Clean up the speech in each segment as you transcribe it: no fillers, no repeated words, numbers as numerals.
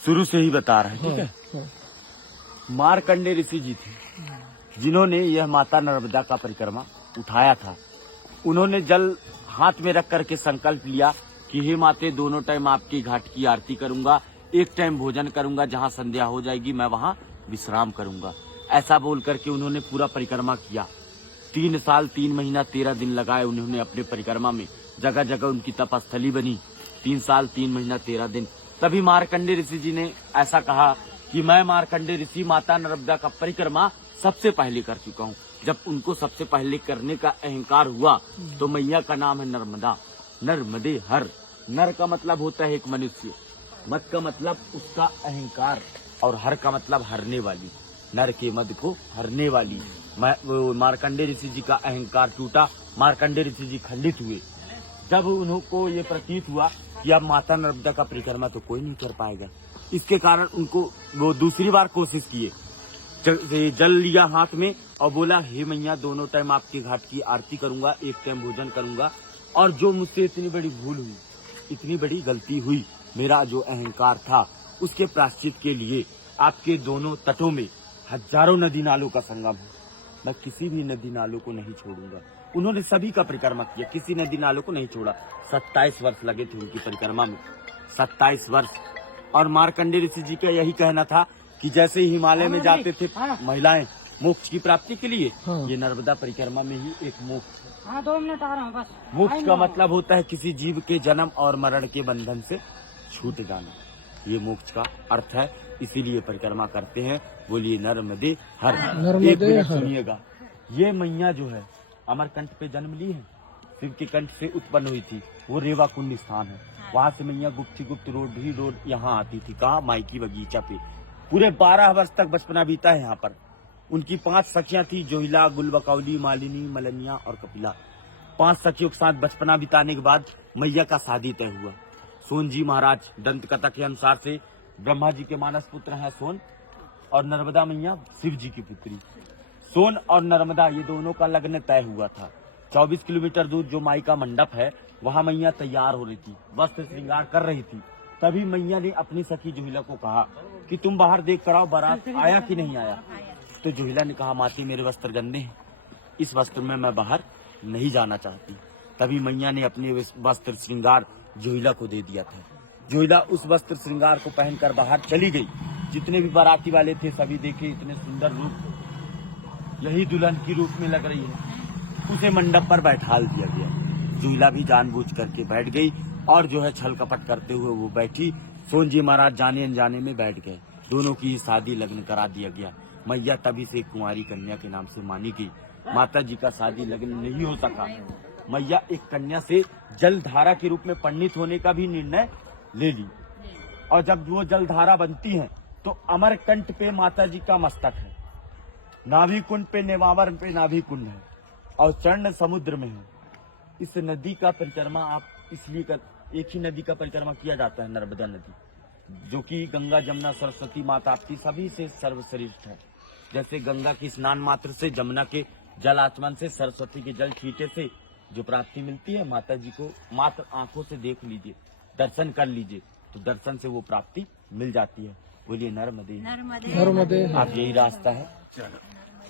शुरू से ही बता रहे हैं, ठीक है। मार्कंडेय ऋषि जी थे जिन्होंने यह माता नर्मदा का परिक्रमा उठाया था। उन्होंने जल हाथ में रख करके संकल्प लिया कि हे माते, दोनों टाइम आपकी घाट की आरती करूंगा, एक टाइम भोजन करूंगा, जहां संध्या हो जाएगी मैं वहां विश्राम करूंगा। ऐसा बोल करके उन्होंने पूरा परिक्रमा किया। 3 साल 3 महीना 13 दिन लगाए उन्होंने अपने परिक्रमा में, जगह जगह उनकी तपस्थली बनी। 3 साल 3 महीना 13 दिन। तभी मार्कंडेय ऋषि जी ने ऐसा कहा कि मैं मार्कंडेय ऋषि माता नर्मदा का परिक्रमा सबसे पहले कर चुका हूँ। जब उनको सबसे पहले करने का अहंकार हुआ तो मैया का नाम है नर्मदा, नर्मदे हर। नर का मतलब होता है एक मनुष्य, मत का मतलब उसका अहंकार, और हर का मतलब हरने वाली, नर के मद को हरने वाली। मार्कंडेय ऋषि जी का अहंकार टूटा, मार्कंडेय ऋषि जी खंडित हुए। जब उनको ये प्रतीत हुआ कि अब माता नर्मदा का परिक्रमा तो कोई नहीं कर पाएगा, इसके कारण उनको वो दूसरी बार कोशिश किए। जल लिया हाथ में और बोला, हे मैया, दोनों टाइम आपके घाट की आरती करूंगा, एक टाइम भोजन करूंगा, और जो मुझसे इतनी बड़ी भूल हुई, इतनी बड़ी गलती हुई, मेरा जो अहंकार था, उसके प्रायश्चित के लिए आपके दोनों तटों में हजारों नदी नालों का संगम है, मैं किसी भी नदी नालों को नहीं छोड़ूंगा। उन्होंने सभी का परिक्रमा किया, किसी नदी नालों को नहीं छोड़ा। 27 वर्ष लगे थे उनकी परिक्रमा में, 27 वर्ष। और मार्कंडेय ऋषि जी का यही कहना था कि जैसे हिमालय में जाते थे महिलाएं मोक्ष की प्राप्ति के लिए, ये नर्मदा परिक्रमा में ही एक मोक्ष है। 2 मिनट आ रहा हूँ बस। मोक्ष का मतलब होता है किसी जीव के जन्म और मरण के बंधन से छूट जाना, ये मोक्ष का अर्थ है। इसीलिए परिक्रमा करते हैं। बोलिए नर्मदे हर। एक मिनट सुनिएगा, ये मैया जो है अमरकंठ पे जन्म ली है, शिव के कंठ से उत्पन्न हुई थी। वो रेवा कुंड स्थान है, वहाँ से मैया गुप्त रोड यहाँ आती थी। कहाँ? माइकी बगीचा पे। पूरे 12 वर्ष तक बचपना बीता है यहाँ पर। उनकी 5 सखियां थी, जोहिला, गुलबकौली, मालिनी, मलनिया और कपिला। 5 सखियों के साथ बचपना बिताने के बाद मैया का शादी तय हुआ। सोन जी महाराज, दंत कथा के अनुसार से ब्रह्मा जी के मानस पुत्र हैं सोन, और नर्मदा मैया शिव जी की पुत्री। सोन और नर्मदा ये दोनों का लग्न तय हुआ था। 24 किलोमीटर दूर जो माई का मंडप है, वहाँ मैया तैयार हो रही थी, वस्त्र श्रृंगार कर रही थी। तभी मैया ने अपनी सखी जोहिला को कहा कि तुम बाहर देख कर आओ, बारात आया कि नहीं आया। तो जोहिला ने कहा, माती मेरे वस्त्र गंदे हैं, इस वस्त्र में मैं बाहर नहीं जाना चाहती। तभी मैया ने अपने वस्त्र श्रृंगार जोहिला को दे दिया था। जोहिला उस वस्त्र श्रृंगार को पहनकर बाहर चली गई। जितने भी बाराती वाले थे सभी देखे, इतने सुंदर रूप, यही दुल्हन की रूप में लग रही है। उसे मंडप पर बैठाल दिया गया। जोहिला भी जानबूझ करके बैठ गई, और जो है छल कपट करते हुए वो बैठी। सोन जी महाराज जाने अनजाने में बैठ गए। दोनों की शादी लग्न करा दिया गया। मैया तभी से कुंवारी कन्या के नाम से मानी गई। माता जी का शादी लग्न नहीं हो सका। मैया एक कन्या से जलधारा के रूप में पंडित होने का भी निर्णय ले ली, और जब वो जलधारा बनती है तो अमरकंठ पे माता जी का मस्तक है, नाभि कुंड पे, नेवावर पे नाभि कुंड है, और चरण समुद्र में है। इस नदी का परिक्रमा आप इसलिए एक ही नदी का परिक्रमा किया जाता है, नर्मदा नदी, जो कि गंगा, जमुना, सरस्वती माता आपकी सभी से सर्वश्रेष्ठ है। जैसे गंगा की स्नान मात्र से, जमुना के जल आचमन से, सरस्वती के जल छींटे से जो प्राप्ति मिलती है, माता जी को मात्र आंखों से देख लीजिए, दर्शन कर लीजिए, तो दर्शन से वो प्राप्ति मिल जाती है। बोलिए नर्मदे नर्मदे। आप यही रास्ता है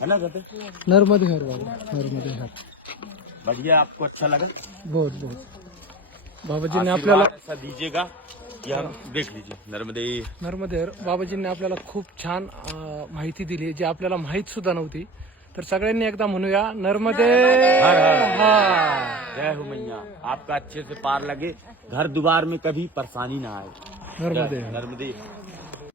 ना दादा? नर्मदे हर बाबा, नर्मदे हर। बढ़िया, आपको अच्छा लगा? बहुत बहुत। बाबाजींनी आपल्याला ऐसा दीजिएगा कि हम देख लीजिए। नर्मदे हर। बाबाजींनी आपल्याला खूप छान माहिती दिली, जी आपल्याला माहित सुद्धा नव्हती। तर सगळ्यांनी एकदा म्हणूया, नर्मदे हर हर। जय हो मैया, आपका अच्छे से पार लगे, घर द्वार में कभी परेशानी ना आए। नर्मदे हर। नर्मदे।